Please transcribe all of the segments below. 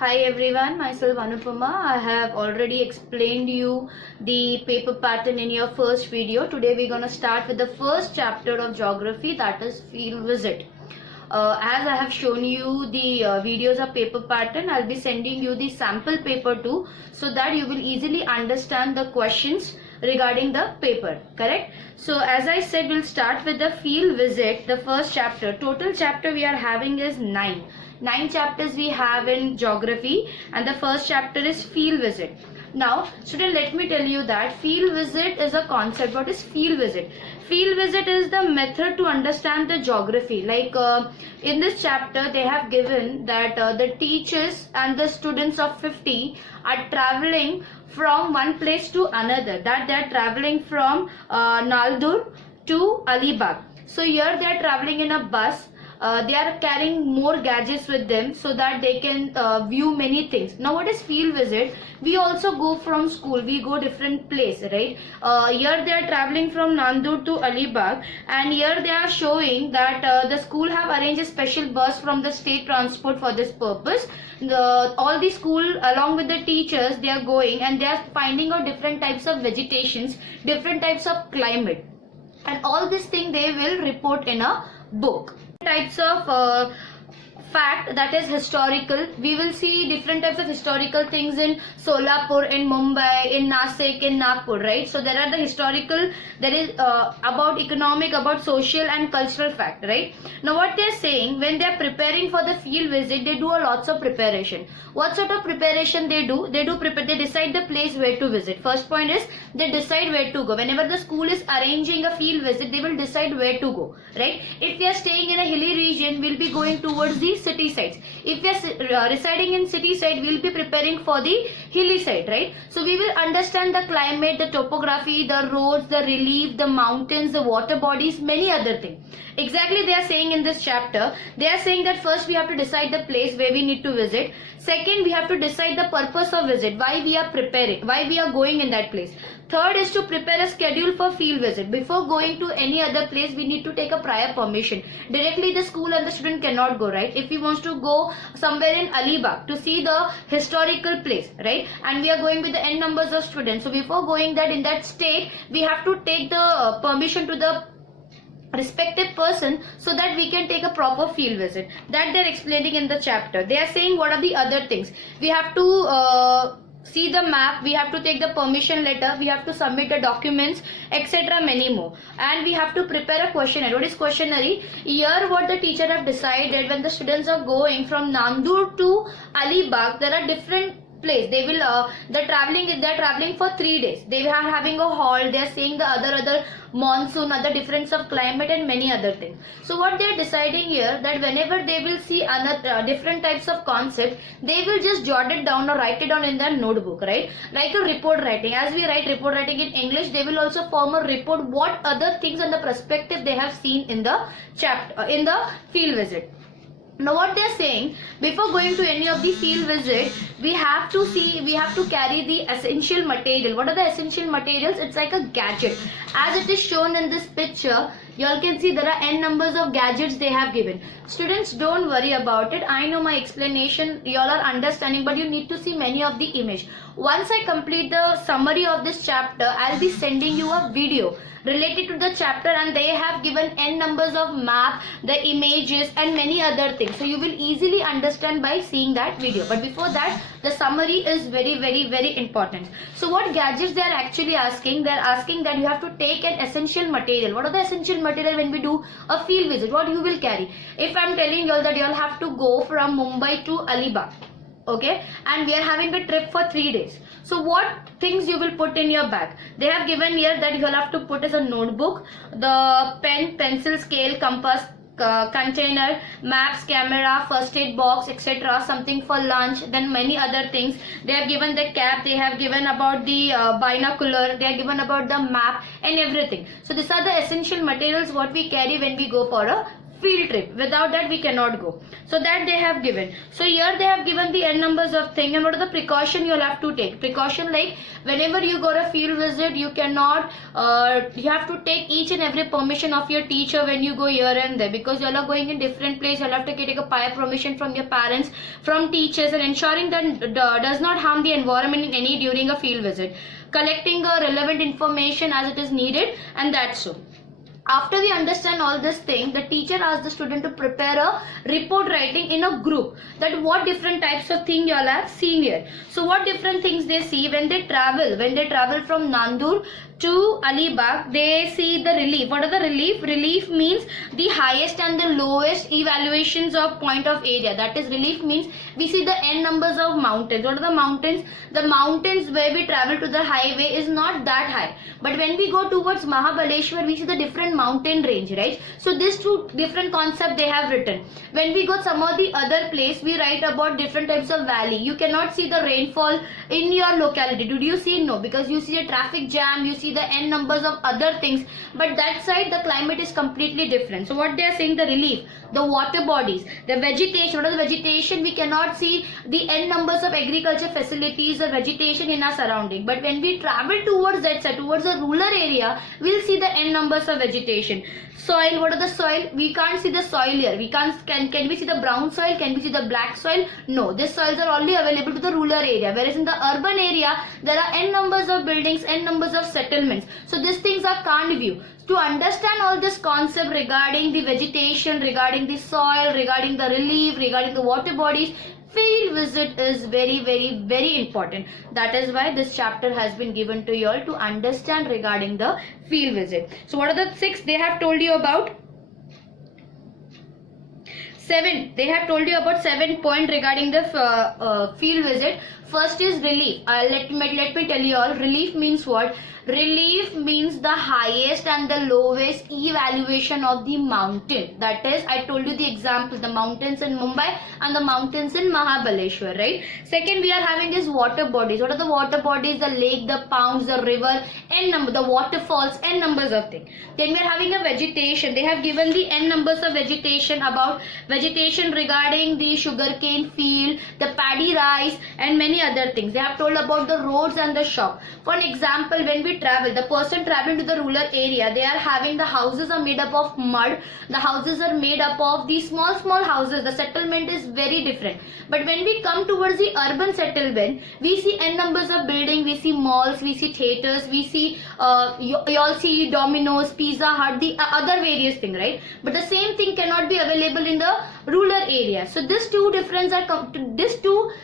Hi everyone, myself Anupama. I have already explained you the paper pattern in your first video. Today we're going to start with the first chapter of geography, that is field visit. As I have shown you the videos of paper pattern, I'll be sending you the sample paper too, so that you will easily understand the questions regarding the paper, correct? So as I said, we'll start with the field visit, the first chapter. Total chapter we are having is 9. 9 chapters we have in geography, and the first chapter is field visit. Now student, let me tell you that field visit is a concept. What is field visit? Field visit is the method to understand the geography. Like in this chapter they have given that the teachers and the students of 50 are traveling from one place to another, that they are traveling from Naldur to Alibag. So here they are traveling in a bus. They are carrying more gadgets with them so that they can view many things. Now what is field visit? We also go from school, we go different place, right? Here they are traveling from Nandur to Alibag, and here they are showing that the school have arranged a special bus from the state transport for this purpose. All the school along with the teachers, they are going and they are finding out different types of vegetations, different types of climate, and all this thing they will report in a book. Types of fact, that is historical. We will see different types of historical things in Solapur, in Mumbai, in Nasik, in Nagpur, right? So there are the historical, there is about economic, about social and cultural fact, right? Now what they are saying, when they are preparing for the field visit, they do a lots of preparation. What sort of preparation they do? They decide the place where to visit. First point is they decide where to go. Whenever the school is arranging a field visit, they will decide where to go, right? If we are staying in a hilly region, we'll be going towards the city sides. If we are residing in city side, we'll be preparing for the hilly side, right? So we will understand the climate, the topography, the roads, the relief, the mountains, the water bodies, many other things. Exactly they are saying in this chapter. They are saying that first we have to decide the place where we need to visit. Second, we have to decide the purpose of visit, why we are preparing, why we are going in that place. Third is to prepare a schedule for field visit. Before going to any other place, we need to take a prior permission. Directly the school and the student cannot go, right? If we want to go somewhere in Alibag to see the historical place, right? And we are going with the n numbers of students. So before going that in that state, we have to take the permission to the respective person so that we can take a proper field visit. That they are explaining in the chapter. They are saying what are the other things. We have to see the map, we have to take the permission letter, we have to submit the documents, etc. many more. And we have to prepare a questionnaire. What is questionnaire? Here what the teacher have decided, when the students are going from Nandur to Alibag, there are different place. They will they're traveling for 3 days. They are having a halt, they are seeing the other monsoon, other difference of climate and many other things. So what they are deciding here, that whenever they will see another different types of concept, they will just jot it down or write it down in their notebook, right? Like a report writing. As we write report writing in English, they will also form a report what other things and the perspective they have seen in the chapter, in the field visit. Now what they are saying, before going to any of the field visit, we have to carry the essential material. What are the essential materials? It's like a gadget. As it is shown in this picture, you all can see there are n numbers of gadgets they have given. Students, don't worry about it. I know my explanation, you all are understanding, but you need to see many of the image. Once I complete the summary of this chapter, I'll be sending you a video related to the chapter, and they have given n numbers of map, the images and many other things. So you will easily understand by seeing that video. But before that, the summary is very important. So what gadgets they are actually asking? They are asking that you have to take an essential material. What are the essential material when we do a field visit? What you will carry? If I am telling you all that you all have to go from Mumbai to Alibag, okay, and we are having a trip for 3 days. So what things you will put in your bag? They have given here that you will have to put as a notebook, the pen, pencil, scale, compass, container, maps, camera, first aid box, etc. Something for lunch, then many other things. They have given the cap, they have given about the binocular, they have given about the map and everything. So these are the essential materials what we carry when we go for a field trip. Without that we cannot go. So that they have given. So here they have given the n numbers of things, and what are the precaution you will have to take. Precaution like whenever you go to a field visit, you cannot you have to take each and every permission of your teacher when you go here and there, because you all are going in different place. You will have to take a prior permission from your parents, from teachers, and ensuring that does not harm the environment in any during a field visit. Collecting relevant information as it is needed, and that's so. After we understand all this thing, the teacher asks the student to prepare a report writing in a group, that what different types of thing you all have seen here. So what different things they see when they travel from Nandur to Alibag, they see the relief. What are the relief? Relief means the highest and the lowest evaluations of point of area. That is, relief means we see the n numbers of mountains. What are the mountains? The mountains where we travel to the highway is not that high. But when we go towards Mahabaleshwar, we see the different mountain range, right? So these two different concepts they have written. When we go some of the other place, we write about different types of valley. You cannot see the rainfall in your locality. Did you see? No, because you see a traffic jam, you see the n numbers of other things, but that side the climate is completely different. So what they are saying, the relief, the water bodies, the vegetation. What are the vegetation? We cannot see the n numbers of agriculture facilities or vegetation in our surrounding, but when we travel towards that side, towards a rural area, we'll see the n numbers of vegetation. Soil, what are the soil? We can't see the soil here. We can't, can we see the brown soil? Can we see the black soil? No, these soils are only available to the rural area, whereas in the urban area there are n numbers of buildings, n numbers of settlements. So these things are can't view. To understand all this concept regarding the vegetation, regarding the soil, regarding the relief, regarding the water bodies, field visit is very important. That is why this chapter has been given to you all, to understand regarding the field visit. So what are the 6 they have told you about? 7. They have told you about 7 points regarding the field visit. First is relief. Let me tell you all. Relief means what? Relief means the highest and the lowest evaluation of the mountain. That is, I told you the example, the mountains in Mumbai and the mountains in Mahabaleshwar, right? Second, we are having is water bodies. What are the water bodies? The lake, the ponds, the river, n number, the waterfalls, n numbers of things. Then we are having a vegetation. They have given the n numbers of vegetation, about vegetation regarding the sugarcane field, the paddy rice, and many other things. They have told about the roads and the shop. For an example, when we travel, the person traveling to the rural area, they are having, the houses are made up of mud, the houses are made up of the small houses. The settlement is very different. But when we come towards the urban settlement, we see n numbers of buildings, we see malls, we see theaters, we see you all see Domino's, Pizza Hut, the other various things, right? But the same thing cannot be available in the rural area. So these two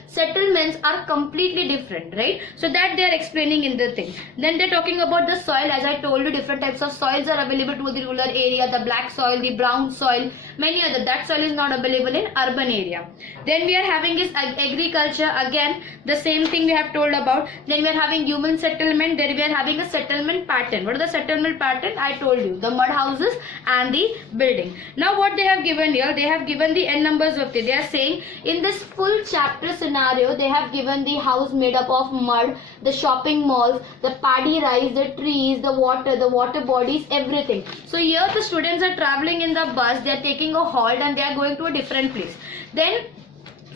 settlements are completely different, right? So that they are explaining in the thing. Then they're talking about the soil. As I told you, different types of soils are available to the rural area, the black soil, the brown soil, many other. That soil is not available in urban area. Then we are having is agriculture. Again, the same thing we have told about. Then we are having human settlement. Then we are having a settlement pattern. What is the settlement pattern? I told you, the mud houses and the building. Now what they have given here, they have given the n numbers of things. They are saying in this full chapter scenario, they have given the house made up of mud, the shopping malls, the paddy rice, the trees, the water bodies, everything. So here the students are traveling in the bus, they are taking a halt and they are going to a different place. Then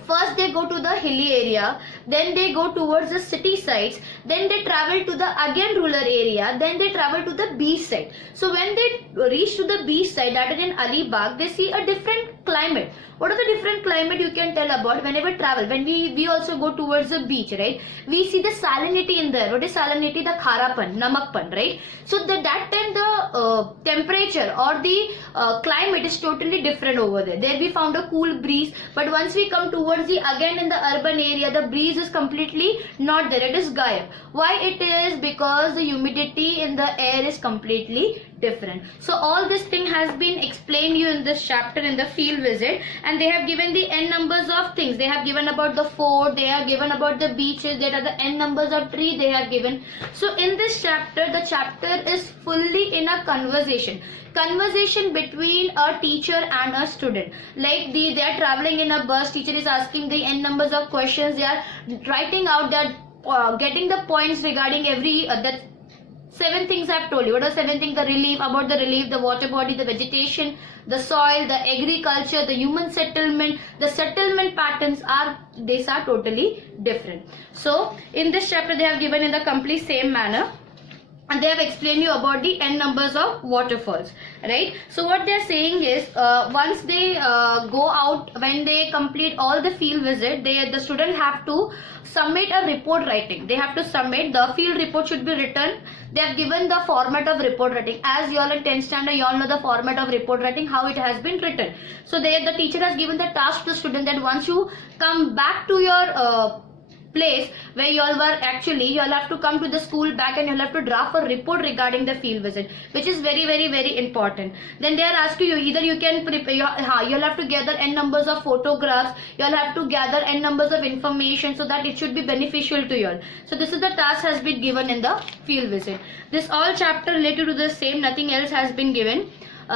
first they go to the hilly area, then they go towards the city sides, then they travel to the again rural area, then they travel to the beach side. So when they reach to the beach side, that is in Alibag, they see a different climate. What are the different climate you can tell about whenever travel? When we also go towards the beach, right? We see the salinity in there. What is salinity? The kharapan, namakpan, right? So that time the temperature or the climate is totally different over there. There we found a cool breeze, but once we come towards the again in the urban area, the breeze is completely not there. It is gayab. Why it is? Because the humidity in the air is completely different. So all this thing has been explained you in this chapter in the field visit, and they have given the n numbers of things. They have given about the fort, they have given about the beaches, there are the n numbers of tree they have given. So in this chapter, the chapter is fully in a conversation between a teacher and a student. Like they are traveling in a bus, teacher is asking the n numbers of questions, they are writing out, they are getting the points regarding every 7 things I've told you. What are 7 things? The relief, about the relief, the water body, the vegetation, the soil, the agriculture, the human settlement. The settlement patterns are, these are totally different. So in this chapter they have given in the complete same manner, and they have explained you about the n numbers of waterfalls, right? So what they are saying is, once they go out, when they complete all the field visit, the student have to submit a report writing. They have to submit, the field report should be written. They have given the format of report writing. As you all in 10th standard, you all know the format of report writing, how it has been written. So the teacher has given the task to the student that once you come back to your place where you all were actually, you all have to come to the school back and you all have to draft a report regarding the field visit, which is very, very, very important. Then they are asking you, either you can prepare, you all have to gather n numbers of photographs, you all have to gather n numbers of information so that it should be beneficial to you all. So this is the task has been given in the field visit. This all chapter related to the same, nothing else has been given.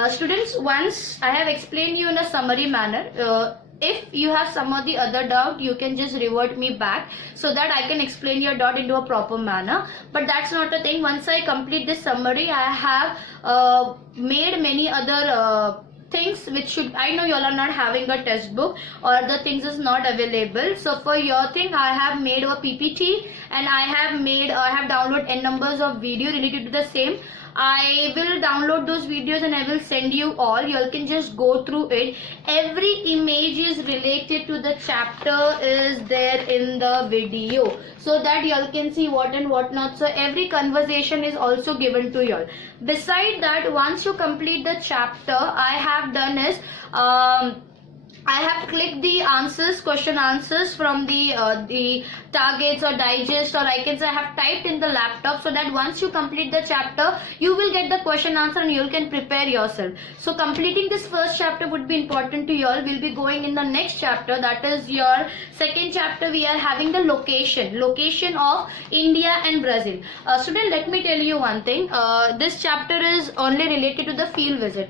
Students, once I have explained you in a summary manner, if you have some of the other doubt, you can just revert me back so that I can explain your doubt into a proper manner. But that's not a thing. Once I complete this summary, I have made many other things which should, I know you all are not having a test book or the things is not available. So for your thing, I have made a PPT and I have downloaded n numbers of video related to the same. I will download those videos and I will send you all. You all can just go through it. Every image is related to the chapter is there in the video, so that you all can see what and what not. So every conversation is also given to you all. Beside that, once you complete the chapter, I have done is I have clicked the answers, question answers from the targets or digest, or I can say I have typed in the laptop, so that once you complete the chapter, you will get the question answer and you can prepare yourself. So completing this first chapter would be important to you all. We'll be going in the next chapter, that is your second chapter. We are having the location of India and Brazil. Student, let me tell you one thing. This chapter is only related to the field visit.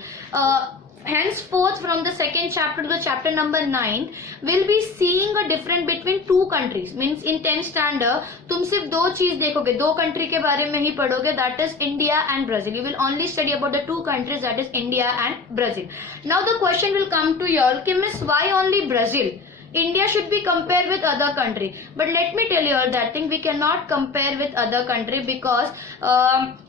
Henceforth, from the second chapter to the chapter number 9, we'll be seeing a difference between two countries. Means in 10th standard, तुम सिर्फ दो चीज देखोगे, दो country के बारे में ही पढ़ोगे, that is India and Brazil. You will only study about the two countries, that is India and Brazil. Now the question will come to you all, miss, why only Brazil? India should be compared with other country. But let me tell you all that thing, we cannot compare with other country, because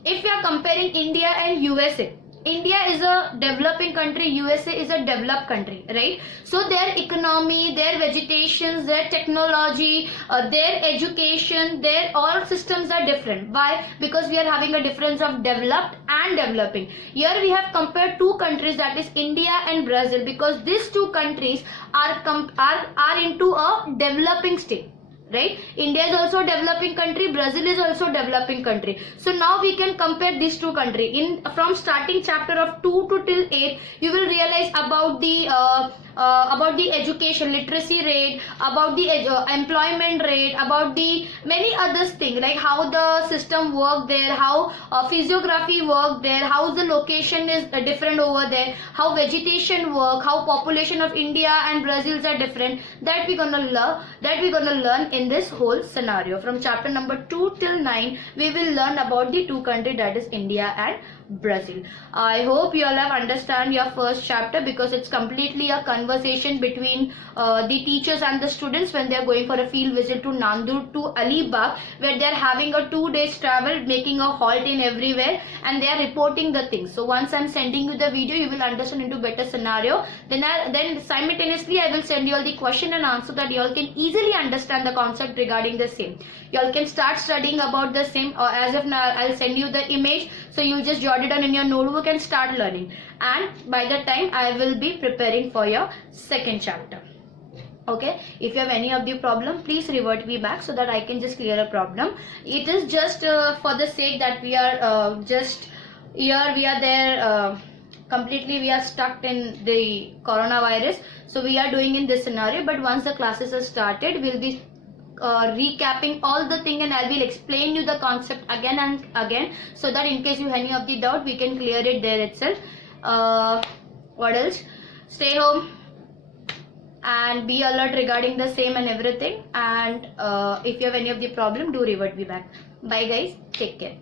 if we are comparing India and USA, India is a developing country, USA is a developed country, right? So their economy, their vegetation, their technology, their education, their all systems are different. Why? Because we are having a difference of developed and developing. Here we have compared two countries, that is India and Brazil, because these two countries are into a developing state. Right? India is also a developing country, Brazil is also a developing country. So now we can compare these two countries. From starting chapter of 2 to till 8, you will realize about the education literacy rate, about the employment rate, about the many other things, like how the system work there, how physiography work there, how the location is different over there, how vegetation work, how population of India and Brazil are different. That we're gonna learn in this whole scenario. From chapter number 2 till 9, we will learn about the two countries, that is India and Brazil. I hope you all have understand your first chapter, because it's completely a conversation between the teachers and the students when they are going for a field visit to Nandur to Alibag, where they are having a 2 days travel, making a halt in everywhere, and they are reporting the things. So once I'm sending you the video, you will understand into better scenario. Then simultaneously I will send you all the question and answer, that you all can easily understand the concept regarding the same. You all can start studying about the same, or as of now I'll send you the image, so you just jot it down in your notebook and start learning. And by that time I will be preparing for your second chapter. Okay, if you have any of the problem, please revert me back so that I can just clear a problem. It is just for the sake that we are just here, we are there completely, we are stuck in the coronavirus, so we are doing in this scenario. But once the classes are started, we'll be recapping all the thing, and I will explain you the concept again and again, so that in case you have any of the doubt, we can clear it there itself. What else? Stay home and be alert regarding the same and everything. And if you have any of the problem, do revert me back. Bye guys, take care.